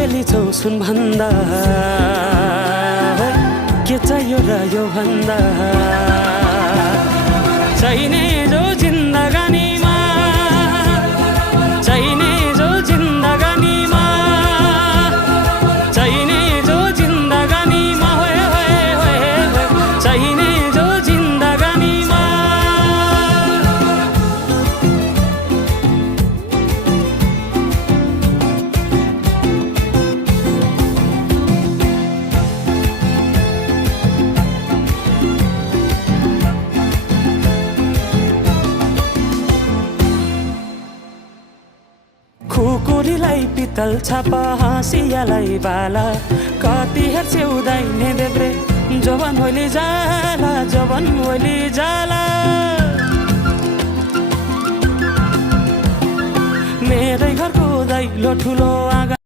चेली छौ सुन भन्दा के चाहियो र यो भन्दा चाहिने जो जिन्दगानीमा चाहिने जो जिन्दगानीमा चाहिने जो जिन्दगानीमा होए होए होए चाहिने जो जिन्दगानीमा खुकुरीलाई पितल छापा हाँसियालाई बाला कति हेर्छे उदाइने देब्रे जवान होली जाला मेरै घरको दैलो ठुलो आँगन